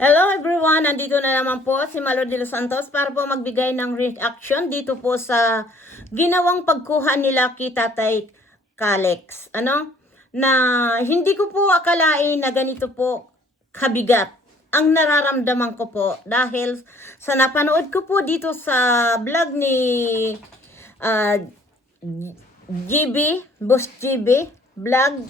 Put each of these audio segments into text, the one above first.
Hello everyone! Nandito na naman po si Malo de los Santos para po magbigay ng reaction dito po sa ginawang pagkuha nila kay Tatay Kalex. Na hindi ko po akalain na ganito po kabigat ang nararamdaman ko po dahil sa napanood ko po dito sa vlog ni uh, Boss GB vlog.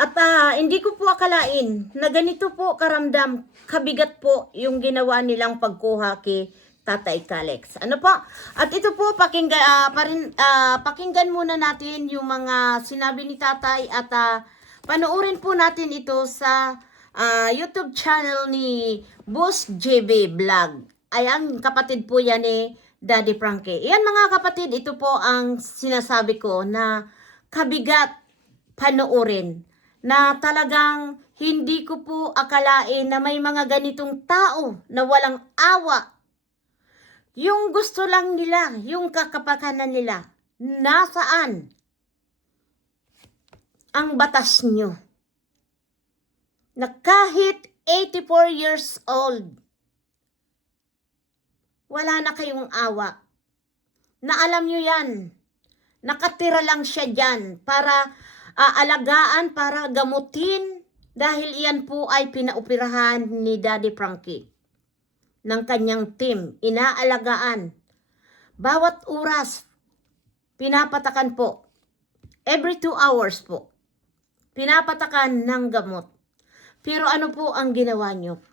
At hindi ko po akalain na ganito po karamdam, kabigat po yung ginawa nilang pagkuha kay Tatay Kalex. Ano po? At ito po, pakinggan muna natin yung mga sinabi ni Tatay at panoorin po natin ito sa YouTube channel ni Boss JB Vlog. Ayan, kapatid po yan ni Daddy Frankie. Ayan mga kapatid, ito po ang sinasabi ko na kabigat panoorin. Na talagang hindi ko po akalain na may mga ganitong tao na walang awa. Yung gusto lang nila, yung kakapakanan nila, nasaan ang batas nyo? Na kahit 84 years old, wala na kayong awa. Na alam nyo yan, nakatira lang siya dyan para aalagaan, para gamutin, dahil iyan po ay pinaoperahan ni Daddy Frankie ng kanyang team, inaalagaan. Bawat oras, pinapatakan po. Every 2 hours po, pinapatakan ng gamot. Pero ano po ang ginawa nyo?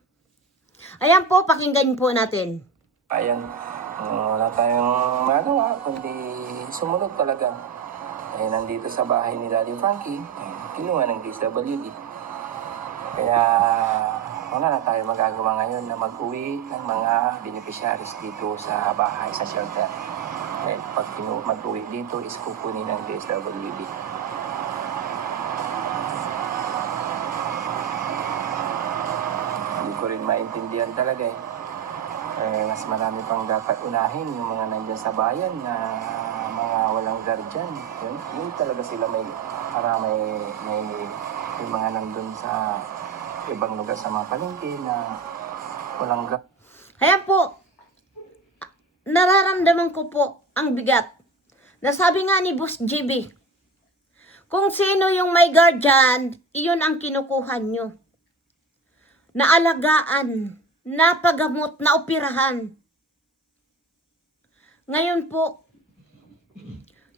Ayan po, pakinggan po natin. Ayan, wala tayong magawa, kundi sumunod talaga. Nandito sa bahay ni Daddy Frankie, kinuha ng DSWD. Kaya wala na tayo magagawa ngayon na mag-uwi ng mga beneficiaries dito sa bahay, sa shelter. Dahil pag mag-uwi dito is kukunin ng DSWD. Hindi ko rin maintindihan talaga mas marami pang dapat unahin yung mga nandiyan sa bayan na mga walang guardian. Yun talaga sila may mga nandun sa ibang lugar sa mga palengke na walang guardian. Ayan po, nararamdaman ko po ang bigat. Nasabi nga ni Boss GB, kung sino yung may guardian, iyon ang kinukuha nyo. Naalagaan, napagamot, naoperahan. Ngayon po,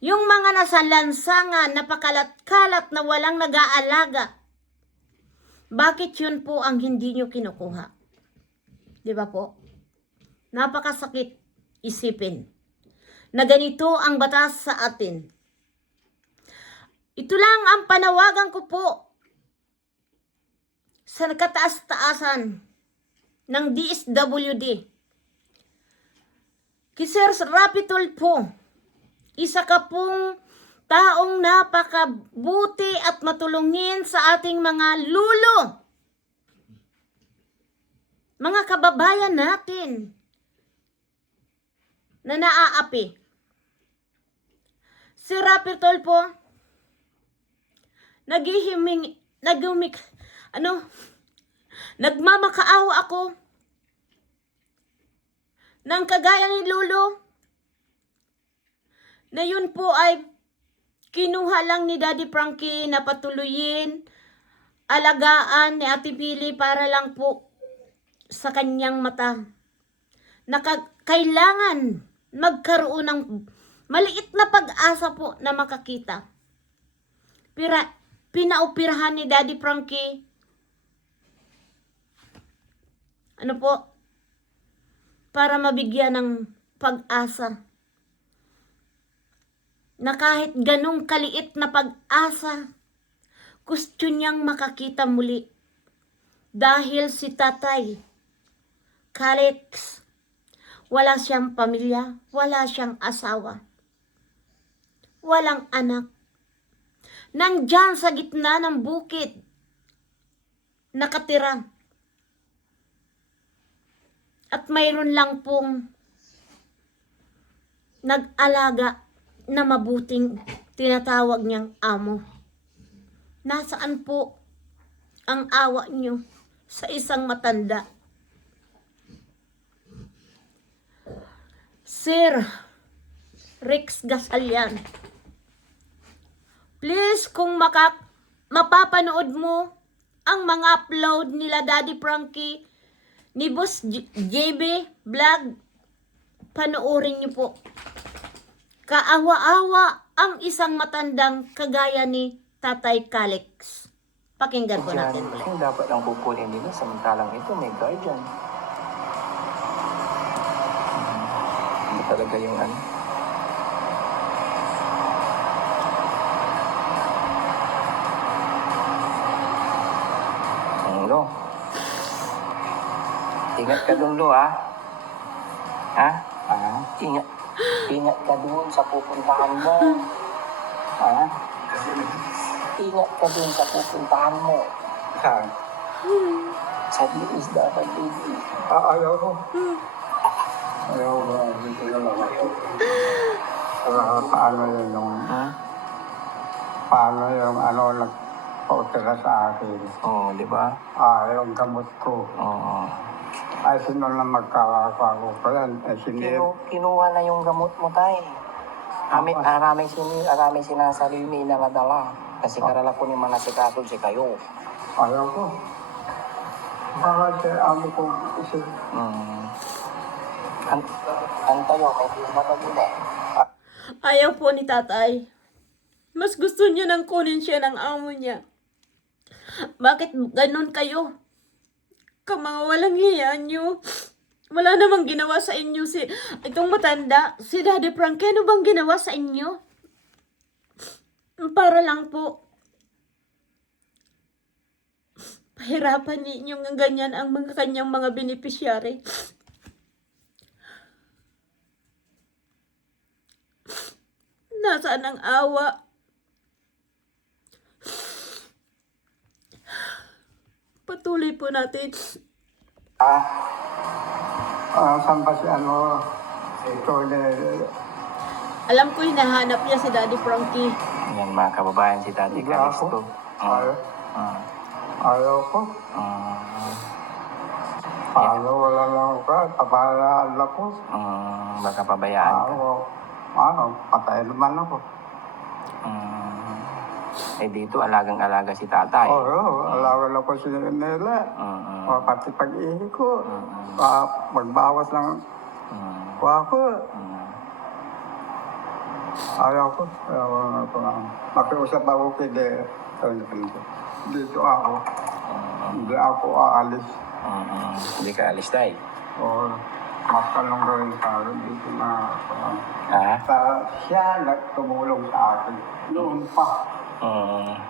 yung mga nasa lansangan, napakalat-kalat na walang nag-aalaga, bakit yun po ang hindi nyo kinukuha? Di ba po? Napakasakit isipin na ganito ang batas sa atin. Ito lang ang panawagan ko po sa kataas-taasan ng DSWD. Sir Rapi Tulfo, isa ka pong taong napakabuti at matulungin sa ating mga lulo. Mga kababayan natin na naaapi. Si Rapi Tulfo, nagmamakaawa ako ng kagaya ni Lolo, na yun po ay kinuha lang ni Daddy Frankie na patuloyin, alagaan ni Ate Pili para lang po sa kanyang mata. Kailangan magkaroon ng maliit na pag-asa po na makakita. Pinaoperahan ni Daddy Frankie. Ano po? Para mabigyan ng pag-asa. Na kahit ganong kaliit na pag-asa, gusto niyang makakita muli. Dahil si Tatay Kalex, wala siyang pamilya, wala siyang asawa, walang anak. Nandyan sa gitna ng bukid, nakatira. At mayroon lang pong nag-alaga na mabuting tinatawag niyang amo. Nasaan po ang awa niyo sa isang matanda Sir Rex Gasalian. Please, kung mapapanood mo ang mga upload nila Daddy Frankie, ni Boss JB Vlog, panoorin niyo po. Kaawa-awa ang isang matandang kagaya ni Tatay Calix. Pakinggan po natin ulit. Yung dapat ang kukunin nila, samantalang ito may guardian. Hindi talaga yung ano. Lo. Ingat ka dun, Lo, ah. Ha? Ingat. Ingat ka dun sa pupuntahan mo. Ha? Ingat ka dun sa pupuntahan mo. Saan? Sa DSWD. Ayaw ko. Ayaw ko. Dito na lang ako. Paano yun yung... Ha? Paano yung ano nagpautira sa akin? Oo, di ba? Yung gamot ko. Oo. Ay, sino na magkakago pa yan? Kinuha na yung gamot mo, tay. Araming sinasali may naradala. Kasi karala ko ni manasikatod si kayo. Ayaw ko. Bakit ano ko isip? Antayo, may DSWD. Ayaw po ni tatay. Mas gusto niya nang kunin siya ng amo niya. Bakit ganon kayo? Mga walang hiya niyo. Wala namang ginawa sa inyo itong matanda, si Daddy Frankie. Ano bang ginawa sa inyo? Para lang po pahirapan ninyo ng ganyan ang mga kanyang mga beneficiary. Nasaan ang awa? Patuloy po natin. Saan ba si ano? Ito Alam ko hinahanap niya si Daddy Frankie. Yan mga kababayan, si Tati Calisto. Ayaw ko. Paano wala lang ka? Tabalaan ako. Baka pabayaan ka. Patay naman ako. Dito, alagang-alaga si tatay. Alawan ako si Nela. Pati pag-ihi ko. Magbawas lang ako. Ayaw ko. Makiusap ako kay dito ako. Hindi ako aalis. Hindi ka alis, tay. Matanong gawin sa akin dito na siya nagtumulong sa akin. Noon pa.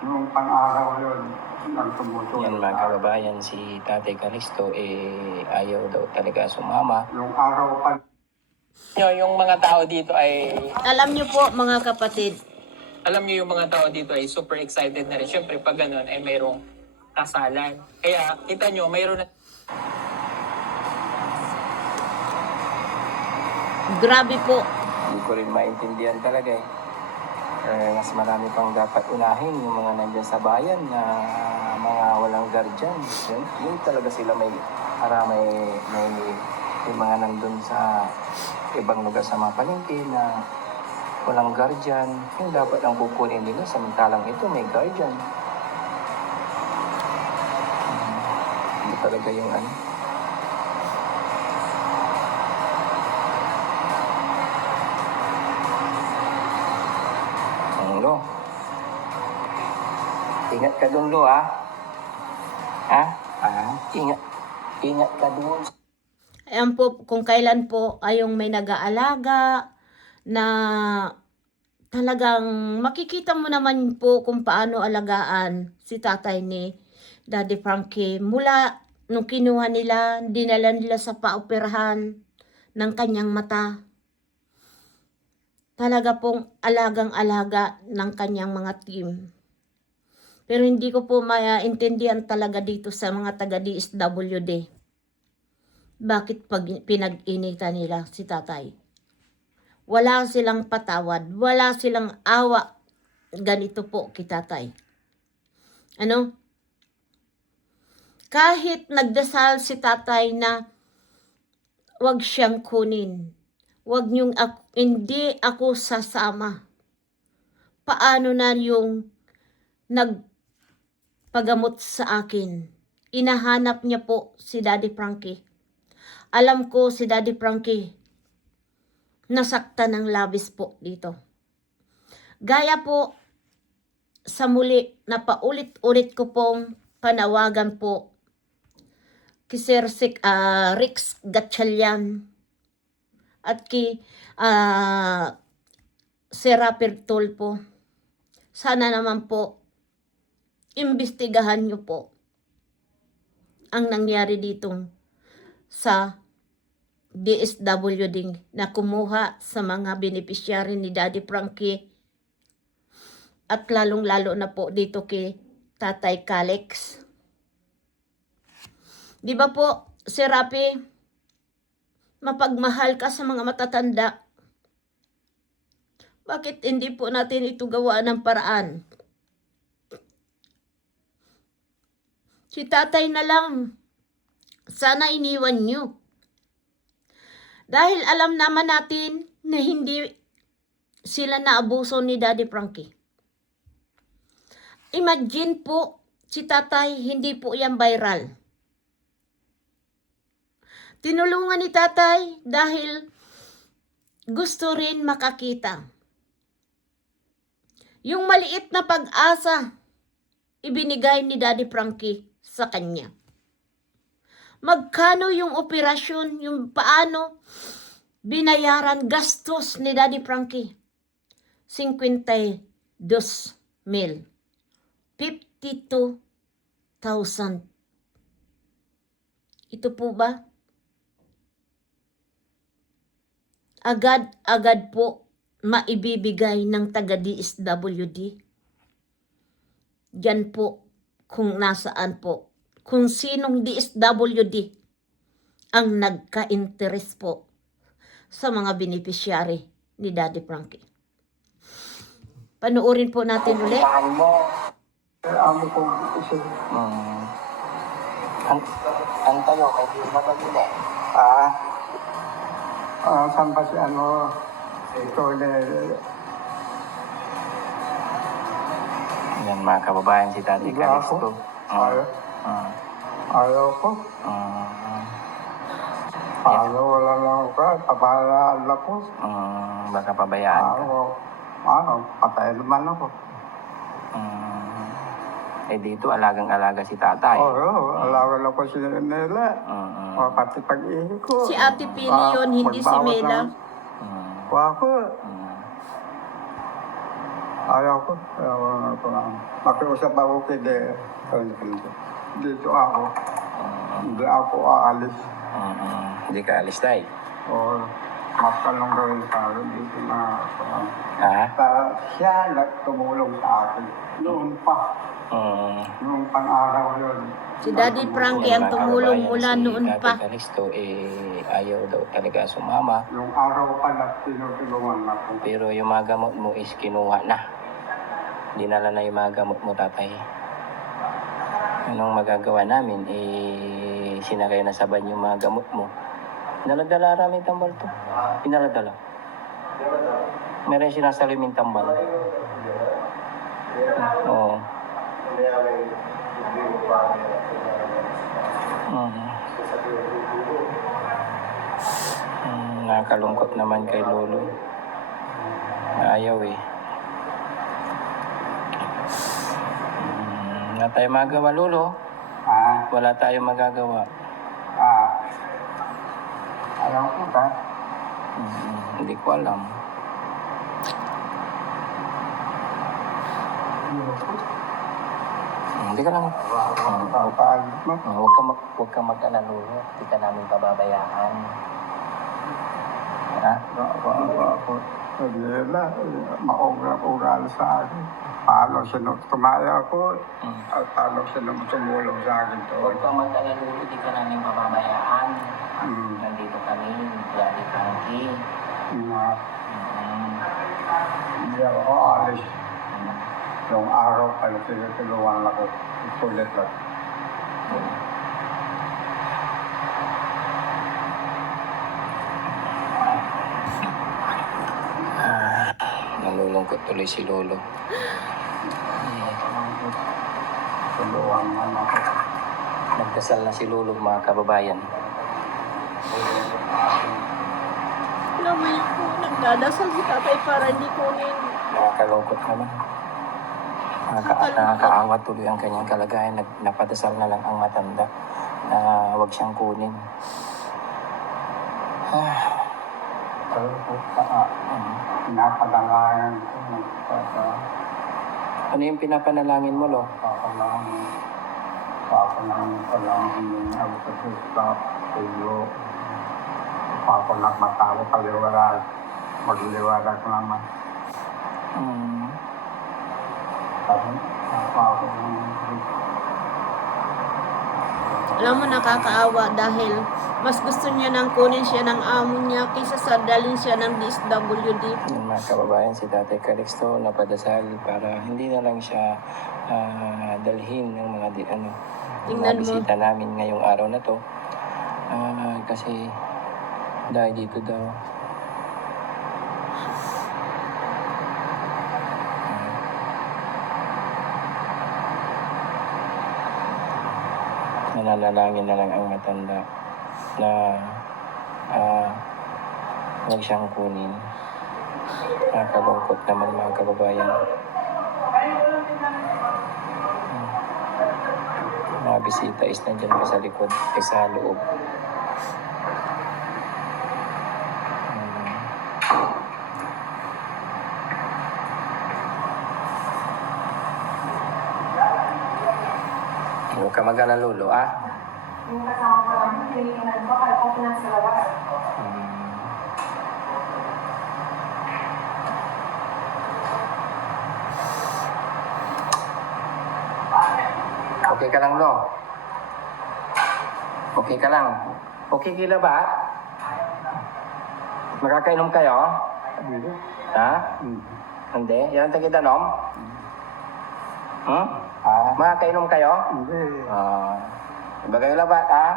Noong pang-araw yun, nagtumutulong Yan mga kababayan, si Tatay Calisto, ayaw daw talaga sumama. Yung araw pa. Yung mga tao dito ay, Alam niyo po mga kapatid, alam niyo yung mga tao dito ay super excited na rin. Siyempre pag ganun ay mayroong kasalan. Kaya kita nyo, mayroon na... grabe po. Hindi ko rin maintindihan talaga eh. Mas marami pang dapat unahin yung mga nandyan sa bayan na mga walang guardian. Yun talaga sila may mga nandun sa ibang lugar sa mga palengke na walang guardian. Yung dapat ang kukunin nila samantalang ito may guardian. Hindi talaga yung ano. Lo. Ingat ka dun, Lo, ah. Ingat ka dun. Ayan po, kung kailan po ayong may nag-aalaga na talagang makikita mo naman po kung paano alagaan si tatay ni Daddy Frankie. Mula nung kinuha nila, dinala nila sa paoperahan ng kanyang mata. Talaga pong alagang-alaga ng kanyang mga team. Pero hindi ko po maintindihan talaga dito sa mga taga-DSWD. Bakit pinag-inita nila si tatay? Wala silang patawad, wala silang awa. Ganito po kay tatay. Ano? Kahit nagdasal si tatay na wag siyang kunin, hindi ako sasama. Paano na yung nagpagamot sa akin? Inahanap niya po si Daddy Frankie. Alam ko si Daddy Frankie nasaktan ng labis po dito. Gaya po sa muli na paulit-ulit ko pong panawagan po kay Sir Rex Gatchalian at kay Sir Rapper Tulfo. Sana naman po imbestigahan nyo po ang nangyari ditong sa DSWD na kumuha sa mga beneficiary ni Daddy Frankie at lalong-lalo na po dito kay Tatay Calix. Di ba po, Sir Rapi, mapagmahal ka sa mga matatanda? Bakit hindi po natin ito gawa ng paraan? Si tatay na lang, sana iniwan nyo. Dahil alam naman natin na hindi sila naabuso ni Daddy Frankie. Imagine po, si tatay, hindi po yan viral. Tinulungan ni tatay dahil gusto rin makakita. Yung maliit na pag-asa, ibinigay ni Daddy Frankie sa kanya. Magkano yung operasyon, yung paano binayaran gastos ni Daddy Frankie? 52,000. 52,000. Ito po ba? Agad-agad po maibibigay ng taga-DSWD. Yan po kung nasaan po. Kung sinong DSWD ang nagka-interest po sa mga beneficiary ni Daddy Frankie. Panuorin po natin ulit. Amo ko isa. Ang tanong, hindi mo mabili. Saan ba si ito Yan mga kababayan, si Daddy Calixto. Ayaw ko. Paano wala lang ako, pabayaan ako. Baka pabayaan ka. Patay naman ako. Eh dito, alagang-alaga si tatay. Oo, alawan ako si Nela. Pati pag-ihi ko. Si Ate Pili yun, hindi si Mela. Ako. Ayaw ko. Makiusap ako kay dito ako. Hindi ako aalis. Hindi ka alis, tay. O, mas kalong gawin sa akin. Dito na ako. Siya tumulong sa akin. Noon pa. Noong pang-araw yun. Si Daddy Frankie ang tumulong mula noon pa. Si Calixto, ayaw daw talaga sumama. Yung araw pa na tinutulungan ako. Pero yung mga gamot mo is kinuha na. Dinala na yung mga gamot mo, tatay. Anong magagawa namin? Sinakay na sa van yung mga gamot mo. Pinaladala raming tambal to. Pinaladala. Meron sinasaliming tambal. Oo. Nakakalungkot naman kay Lolo. Ayaw eh. Wala tayong magagawa, Lolo. Wala tayong magagawa. Ayaw ko ba? Hindi ko alam. Hindi ka lang. Huwag ka mag-alala, Lolo. Hindi ka namin pababayaan. Ha? Ako. Hindi na. Maunga-ungal sa akin. Paano tumaya ako? At paano tumulong sa akin to? Huwag ka mag-alala, Lolo. Hindi ka namin pababayaan. Nandito kami, Daddy Frankie. Hindi ako alis. Yung araw pa tinutulungan ako. Itulit lang. tuloy si Lolo. Tulungan man ako. Nagdasal na si Lolo, mga kababayan. Alam mo yun po, nagdadasal si tatay para hindi kunin. Nakakalungkot naman. Nakakaawa tuloy ang kanyang kalagayan. Napadasal na lang ang matanda na huwag siyang kunin. Pero po pinapadalayan ko. Ano yung pinapanalangin mo, Lo? Papanangin ko lang ang sa Kristo. Tuyo. Papanang mata ko paliwarag. Magliwarag naman. Alam mo, nakakaawa dahil mas gusto niya nang kunin siya ng amo niya kaysa sa dalhin siya ng DSWD. Yung mga kababayan, si Tatay Calixto napadasal para hindi na lang siya dalhin ng mga Tingnan mo. bisita namin ngayong araw na to. Kasi dahil dito daw nananalangin na lang ang matanda na huwag siyang kunin. Nakakalungkot naman, mga kababayan. Mga bisita is nandyan pa sa likod, sa loob. Huwag ka mag-alala, Lolo, Yung kasama ko lang, hinihingan ko, kaya ko pinagsalawat. Okay ka lang, Lo? Okay ka lang? Okay kila ba? Makakainom kayo? Ha? Hindi? Yan ang tagidanom? Makakainom kayo? Hindi. Iba kayo labat, ha?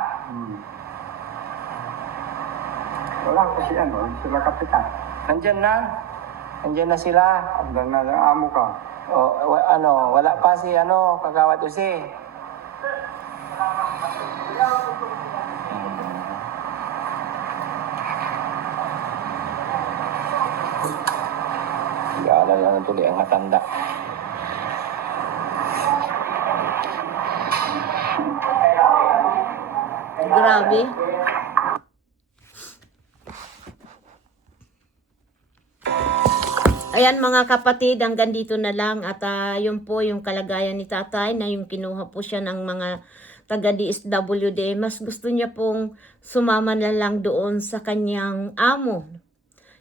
Wala kasi sila kapitan. Nandyan na. Nandyan na sila. Abdan na yung amo ka. Wala pa si Kagawad Usi. Nag-aalala na tuloy ang matanda. Grabe. Ayan mga kapatid, hanggang dito na lang at yun po yung kalagayan ni tatay na yung kinuha po siya ng mga taga DSWD. Mas gusto niya pong sumama na lang doon sa kanyang amo.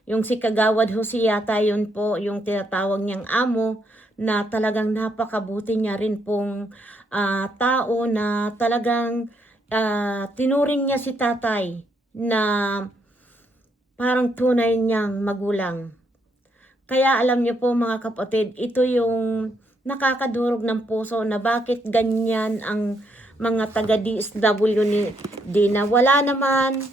Yung si Kagawad Jose yata yun po yung tinatawag niyang amo na talagang napakabuti niya rin pong tao na talagang tinuring niya si tatay na parang tunay niyang magulang. Kaya alam niyo po mga kapatid, ito yung nakakadurog ng puso na bakit ganyan ang mga taga DSWD na wala naman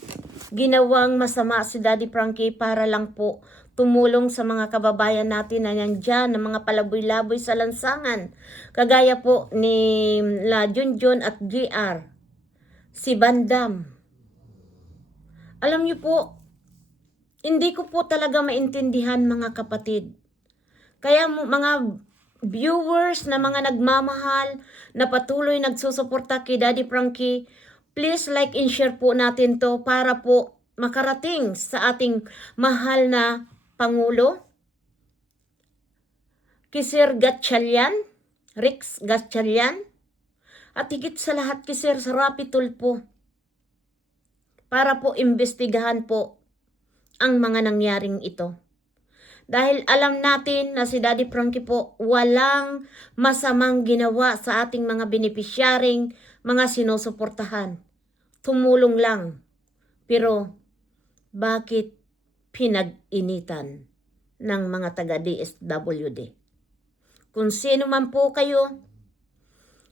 ginawang masama si Daddy Frankie para lang po tumulong sa mga kababayan natin na nandyan, ng mga palaboy-laboy sa lansangan. Kagaya po ni La Junjun at GR, si Bandam. Alam niyo po, hindi ko po talaga maintindihan mga kapatid. Kaya mga viewers na mga nagmamahal, na patuloy nagsusuporta kay Daddy Frankie, please like and share po natin to para po makarating sa ating mahal na Pangulo, Sir Gatchalian, Rex Gatchalian, at higit sa lahat Sir Rapi Tulfo, para po imbestigahan po ang mga nangyaring ito. Dahil alam natin na si Daddy Frankie po walang masamang ginawa sa ating mga benepisyaring, mga sinusuportahan. Tumulong lang. Pero bakit pinag-initan ng mga taga DSWD? Kung sino man po kayo,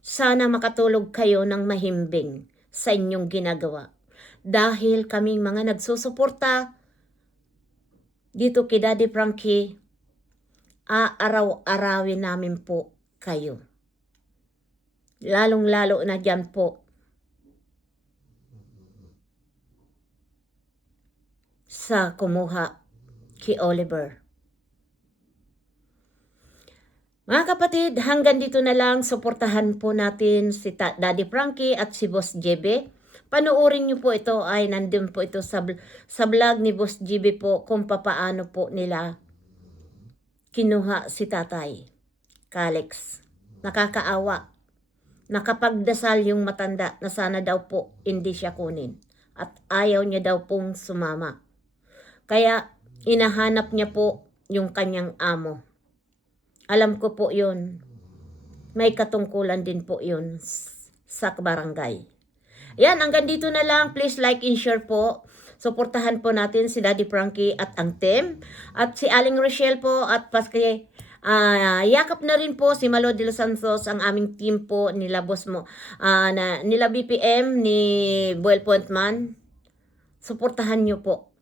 sana makatulog kayo ng mahimbing sa inyong ginagawa. Dahil kaming mga nagsusuporta dito kay Daddy Frankie aaraw-arawin namin po kayo. Lalong-lalo na dyan po sa kumuha kay Oliver. Mga kapatid, hanggang dito na lang. Suportahan po natin si Daddy Frankie at si Boss JB. Panuorin niyo po ito, ay nandun po ito sa vlog ni Boss JB po kung papaano po nila kinuha si Tatay Calix. Nakakaawa. Nakapagdasal yung matanda na sana daw po hindi siya kunin. At ayaw niya daw pong sumama. Kaya inahanap niya po yung kanyang amo. Alam ko po yun. May katungkulan din po yun sa barangay. Yan, hanggang dito na lang. Please like and share po. Suportahan po natin si Daddy Frankie at ang team. At si Aling Rochelle po at paski yakap na rin po si Malo de los Santos, ang aming team po nila boss mo. Nila BPM, ni Boel Pontman. Suportahan nyo po.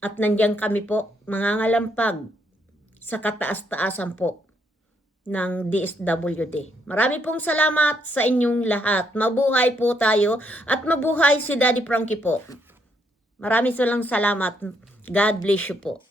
At nandiyan kami po, mangangalampag sa kataas-taasan po ng DSWD. Marami pong salamat sa inyong lahat. Mabuhay po tayo at mabuhay si Daddy Frankie po. Marami silang salamat. God bless you po.